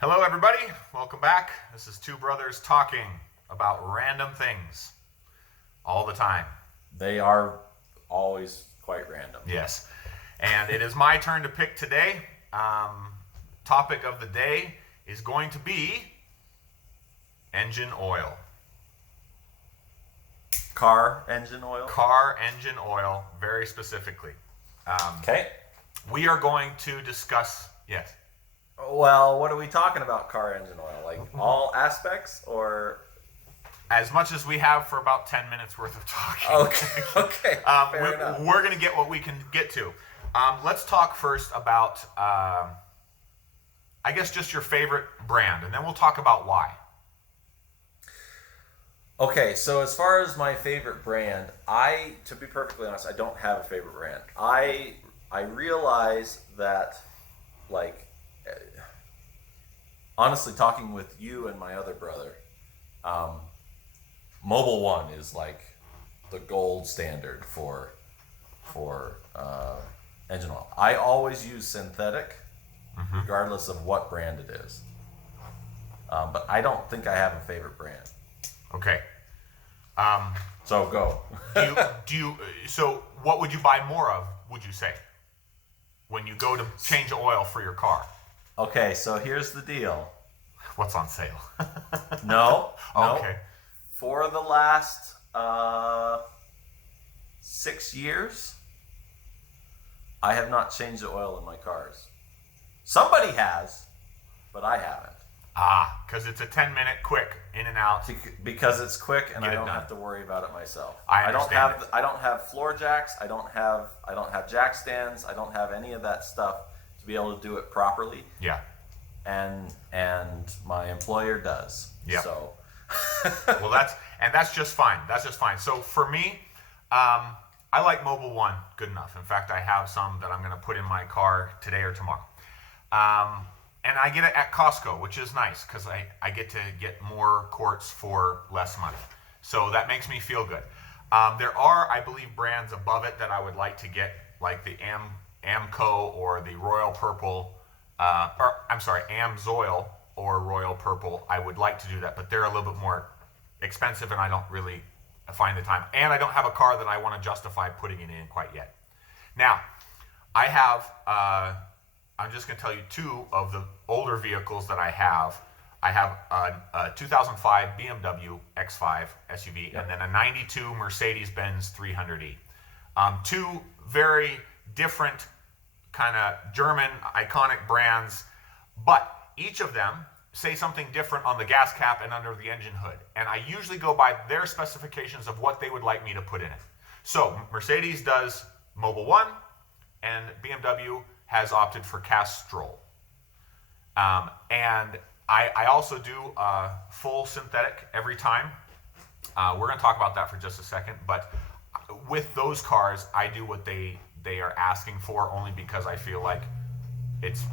Hello, everybody. Welcome back. This is two brothers talking about random things all the time. They are always quite random. Yes. And it is my turn to pick today. Topic of the day is going to be engine oil. Car engine oil? Car engine oil, very specifically. Okay. We are going to discuss, yes. Well, what are we talking about car engine oil? Like all aspects or? As much as we have for about 10 minutes worth of talking. Okay. Fair enough. We're going to get what we can get to. Let's talk first about, I guess, just your favorite brand, and then we'll talk about why. Okay, so as far as my favorite brand, to be perfectly honest, I don't have a favorite brand. I realize that, like, honestly, talking with you and my other brother, Mobil 1 is like the gold standard for engine oil. I always use synthetic, regardless of what brand it is. But I don't think I have a favorite brand. Okay. So go. So what would you buy more of, would you say, when you go to change oil for your car? Okay, so here's the deal. What's on sale? No. Okay. For the last 6 years, I have not changed the oil in my cars. Somebody has, but I haven't. Because it's a 10-minute quick in and out. Because it's quick and Get I it don't done. have to worry about it myself. I don't understand have I don't have floor jacks. I don't have jack stands. I don't have any of that stuff to be able to do it properly. Yeah. And my employer does. Yeah. So Well, that's just fine. That's just fine. So for me, I like Mobil 1 good enough. In fact, I have some that I'm going to put in my car today or tomorrow. And I get it at Costco, which is nice because I get to get more quarts for less money. So that makes me feel good. There are, I believe, brands above it that I would like to get, like the Amco or the Royal Purple, Amsoil or Royal Purple. I would like to do that, but they're a little bit more expensive and I don't really find the time. And I don't have a car that I want to justify putting it in quite yet. Now, I have... I'm just going to tell you two of the older vehicles that I have. I have a 2005 BMW X5 SUV, and then a 92 Mercedes-Benz 300e. Two very different kind of German iconic brands, but each of them say something different on the gas cap and under the engine hood. And I usually go by their specifications of what they would like me to put in it. So Mercedes does Mobil 1, and BMW has opted for Castrol. And I also do full synthetic every time. We're going to talk about that for just a second. But with those cars, I do what they are asking for only because I feel like it's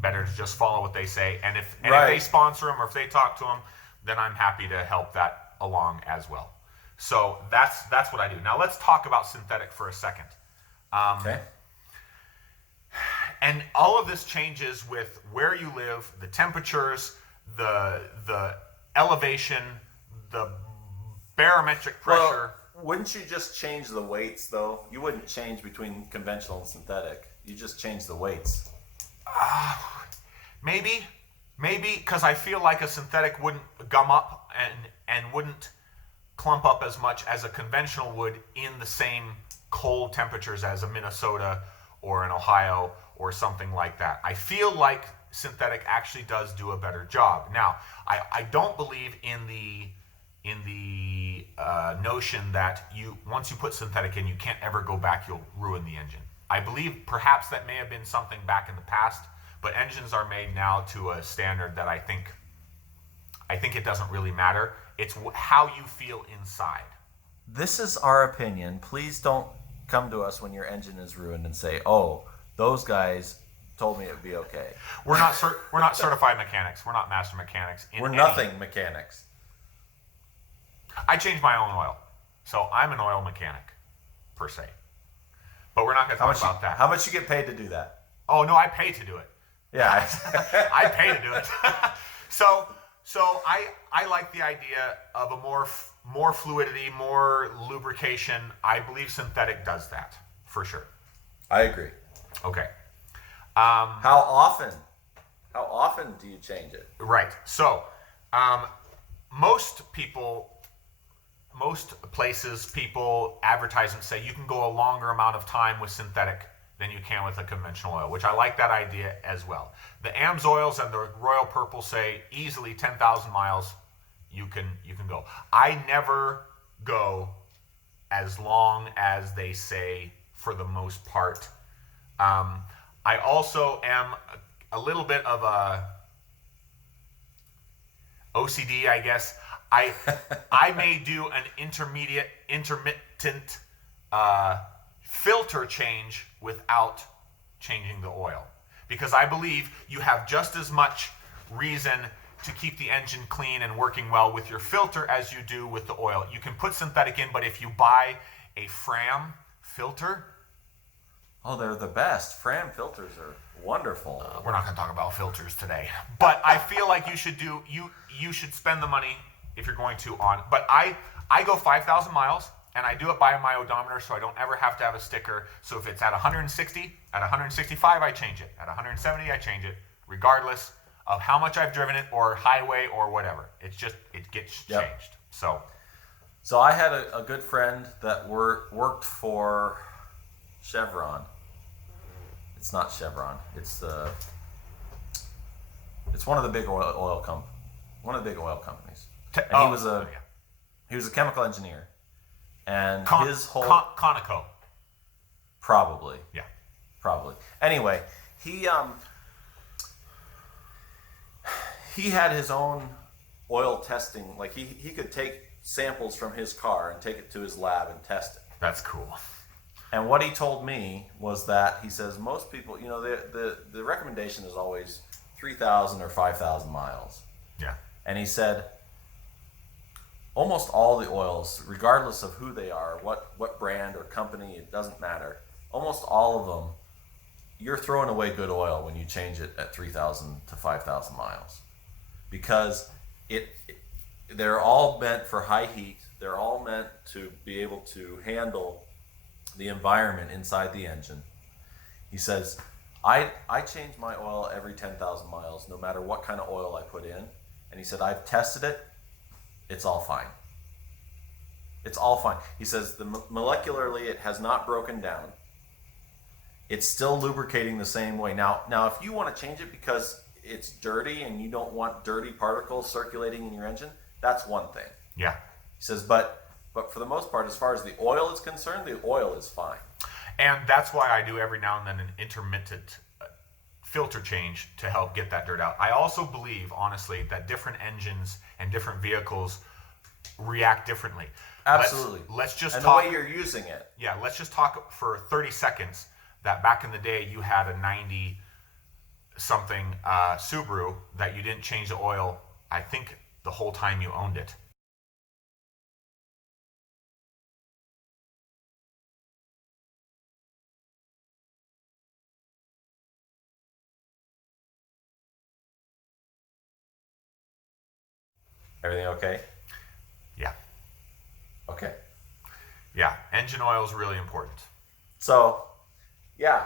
better to just follow what they say. And if they sponsor them or if they talk to them, then I'm happy to help that along as well. So that's what I do. Now let's talk about synthetic for a second. okay. And all of this changes with where you live, the temperatures, the elevation, the barometric pressure. Well, wouldn't you just change the weights, though? You wouldn't change between conventional and synthetic. You just change the weights. Maybe, because I feel like a synthetic wouldn't gum up and wouldn't clump up as much as a conventional would in the same cold temperatures as a Minnesota or an Ohio or something like that. I feel like synthetic actually does do a better job. Now, I don't believe in the notion that once you put synthetic in, you can't ever go back, you'll ruin the engine. I believe perhaps that may have been something back in the past, but engines are made now to a standard that I think it doesn't really matter. It's how you feel inside. This is our opinion. Please don't come to us when your engine is ruined and say, "Oh, those guys told me it would be okay." We're not certified mechanics. We're not master mechanics. We're nothing mechanics. I change my own oil, so I'm an oil mechanic per se. But we're not going to talk about that. How much you get paid to do that? Oh no, I pay to do it. Yeah. I pay to do it. so I like the idea of a more fluidity, more lubrication. I believe synthetic does that for sure. I agree. Okay. How often? How often do you change it? Right. So most places, people advertise and say you can go a longer amount of time with synthetic than you can with a conventional oil, which I like that idea as well. The AMSOILs and the Royal Purple say easily 10,000 miles you can go. I never go as long as they say for the most part. I also am a little bit of a OCD, I guess. I may do an intermittent filter change without changing the oil, because I believe you have just as much reason to keep the engine clean and working well with your filter as you do with the oil. You can put synthetic in, but if you buy a Fram filter, oh, they're the best. Fram filters are wonderful. We're not going to talk about filters today, but I feel like you should spend the money if you're going to on. But I go 5,000 miles, and I do it by my odometer, so I don't ever have to have a sticker. So if it's at 160, at 165, I change it. At 170, I change it, regardless of how much I've driven it, or highway, or whatever. It gets changed. So I had a good friend that worked for Chevron. It's not Chevron. It's one of the big oil companies. And he was a chemical engineer, and his whole Conoco. Probably. Yeah. Probably. Anyway, he had his own oil testing. Like he could take samples from his car and take it to his lab and test it. That's cool. And what he told me was that he says most people, the recommendation is always 3,000 or 5,000 miles. Yeah. And he said almost all the oils, regardless of who they are, what brand or company, it doesn't matter. Almost all of them, you're throwing away good oil when you change it at 3,000 to 5,000 miles, because they're all meant for high heat. They're all meant to be able to handle the environment inside the engine. He says, I change my oil every 10,000 miles, no matter what kind of oil I put in. And he said, I've tested it. It's all fine. It's all fine. He says, molecularly, it has not broken down. It's still lubricating the same way. Now, if you want to change it because it's dirty and you don't want dirty particles circulating in your engine, that's one thing. Yeah. He says, but for the most part, as far as the oil is concerned, the oil is fine. And that's why I do every now and then an intermittent filter change to help get that dirt out. I also believe, honestly, that different engines and different vehicles react differently. Absolutely. Let's just and talk. The way you're using it. Yeah, let's just talk for 30 seconds that back in the day you had a 90-something Subaru that you didn't change the oil, I think, the whole time you owned it. Everything okay? Yeah. Okay. Yeah, engine oil is really important. So, yeah.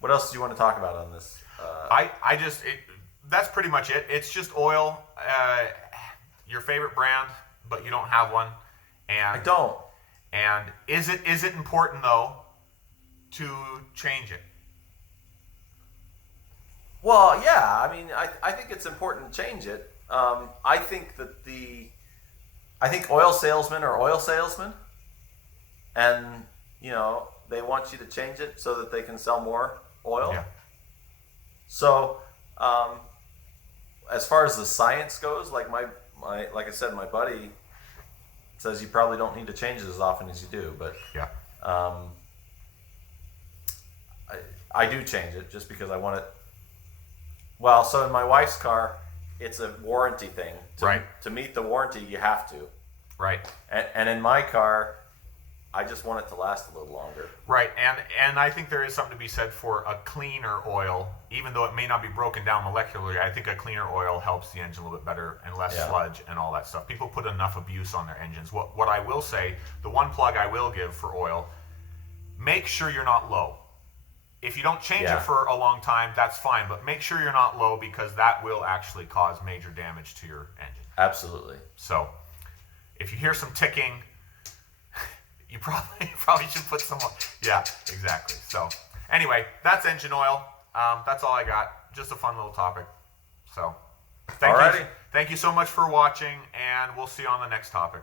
What else do you want to talk about on this? That's pretty much it. It's just oil, your favorite brand, but you don't have one. And I don't. And is it important though to change it? Well, yeah. I mean, I think it's important to change it. I think oil salesmen are oil salesmen, and they want you to change it so that they can sell more oil. Yeah. So, as far as the science goes, like I said, my buddy says you probably don't need to change it as often as you do, but yeah. I do change it just because I want it. Well, so in my wife's car, it's a warranty thing. Right. To meet the warranty, you have to. Right. And in my car, I just want it to last a little longer. Right, and I think there is something to be said for a cleaner oil, even though it may not be broken down molecularly. I think a cleaner oil helps the engine a little bit better and less sludge and all that stuff. People put enough abuse on their engines. What I will say, the one plug I will give for oil, make sure you're not low. If you don't change it for a long time, that's fine, but make sure you're not low, because that will actually cause major damage to your engine. Absolutely. So if you hear some ticking, you probably should put some on. Yeah, exactly. So anyway, that's engine oil. That's all I got. Just a fun little topic. So thank you so much for watching, and we'll see you on the next topic.